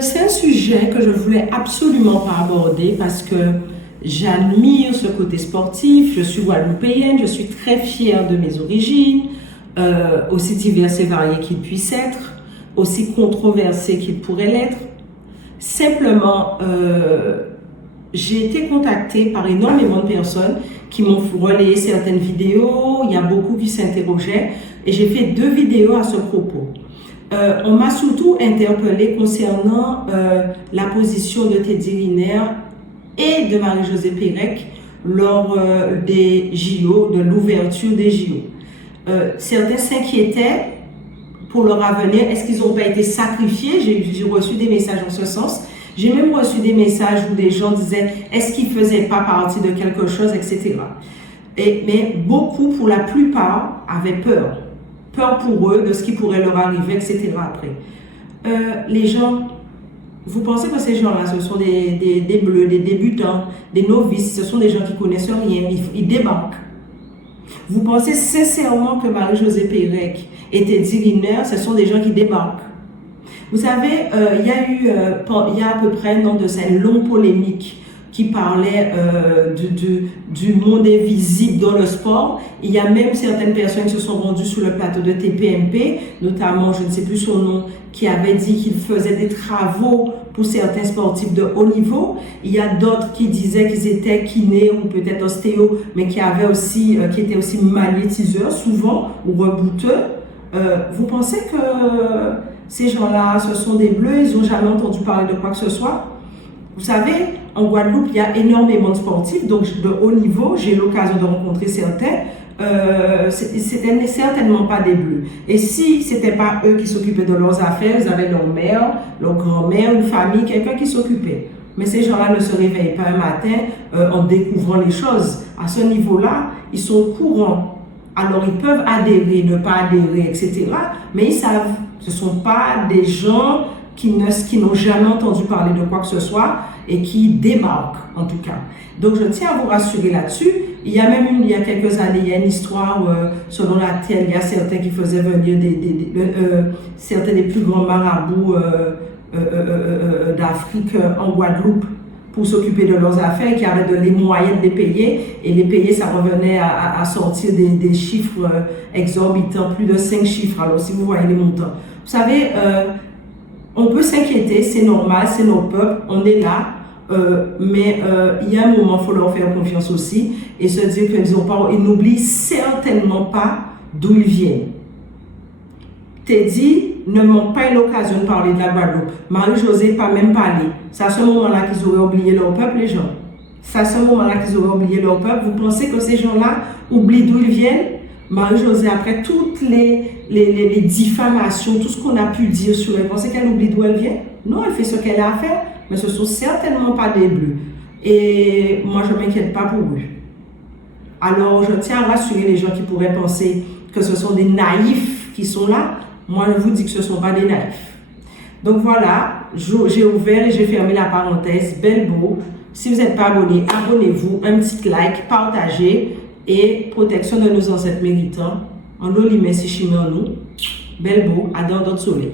C'est un sujet que je voulais absolument pas aborder parce que j'admire ce côté sportif, je suis guadeloupéenne, je suis très fière de mes origines, aussi diverses et variées qu'ils puissent être, aussi controversés qu'ils pourraient l'être. Simplement, j'ai été contactée par énormément de personnes qui m'ont relayé certaines vidéos, il y a beaucoup qui s'interrogeaient et j'ai fait 2 vidéos à ce propos. On m'a surtout interpellée concernant la position de Teddy Riner et de Marie-Josée Pérec lors des JO, de l'ouverture des JO. Certains s'inquiétaient pour leur avenir. Est-ce qu'ils n'ont pas été sacrifiés? J'ai reçu des messages en ce sens. J'ai même reçu des messages où des gens disaient est-ce qu'ils ne faisaient pas partie de quelque chose, etc. Mais beaucoup, pour la plupart, avaient peur. Peur pour eux de ce qui pourrait leur arriver, etc. après. Les gens, vous pensez que ces gens-là, ce sont des bleus, des débutants, des novices, ce sont des gens qui connaissent rien, ils débarquent. Vous pensez sincèrement que Marie-Josée Pérec et Teddy Riner, ce sont des gens qui débarquent? Vous savez, il y a à peu près un an de ça, une longue polémique qui parlait du monde invisible dans le sport. Il y a même certaines personnes qui se sont rendues sur le plateau de TPMP, notamment, je ne sais plus son nom, qui avait dit qu'il faisait des travaux pour certains sportifs de haut niveau. Il y a d'autres qui disaient qu'ils étaient kinés ou peut-être ostéo, mais qui étaient aussi magnétiseurs souvent ou rebouteux. Vous pensez que ces gens-là, ce sont des bleus, ils n'ont jamais entendu parler de quoi que ce soit? Vous savez, en Guadeloupe, il y a énormément de sportifs, donc de haut niveau, j'ai l'occasion de rencontrer certains, c'était certainement pas des bleus. Et si ce n'était pas eux qui s'occupaient de leurs affaires, ils avaient leur mère, leur grand-mère, une famille, quelqu'un qui s'occupait. Mais ces gens-là ne se réveillent pas un matin en découvrant les choses. À ce niveau-là, ils sont au courant. Alors, ils peuvent adhérer, ne pas adhérer, etc. Mais ils savent, ce ne sont pas des gens qui n'ont jamais entendu parler de quoi que ce soit et qui débarquent, en tout cas. Donc, je tiens à vous rassurer là-dessus. Il y a quelques années, il y a une histoire selon laquelle il y a certains qui faisaient venir certains des plus grands marabouts d'Afrique en Guadeloupe pour s'occuper de leurs affaires, qui avaient les moyens de les payer, et les payer, ça revenait à sortir des chiffres exorbitants, plus de 5 chiffres, alors si vous voyez les montants. Vous savez, on peut s'inquiéter, c'est normal, c'est nos peuples, on est là, mais il y a un moment, il faut leur faire confiance aussi, et se dire qu'ils n'oublient certainement pas d'où ils viennent. Teddy ne manque pas l'occasion de parler de la Guadeloupe. Marie-Josée pas même parlé. C'est à ce moment-là qu'ils auraient oublié leur peuple, les gens. C'est à ce moment-là qu'ils auraient oublié leur peuple. Vous pensez que ces gens-là oublient d'où ils viennent? Marie-Josée, après toutes les diffamations, tout ce qu'on a pu dire sur elle, vous pensez qu'elle oublie d'où elle vient? Non, elle fait ce qu'elle a à faire, mais ce ne sont certainement pas des bleus. Et moi, je ne m'inquiète pas pour eux. Alors, je tiens à rassurer les gens qui pourraient penser que ce sont des naïfs qui sont là. Moi, je vous dis que ce ne sont pas des naïfs. Donc voilà, j'ai ouvert et j'ai fermé la parenthèse. Belle beau. Si vous n'êtes pas abonné, abonnez-vous, un petit like, partagez. Et protection de nos ancêtres méritants. En l'eau, si chimé en nous. Belle beau, à dans d'autres soleils.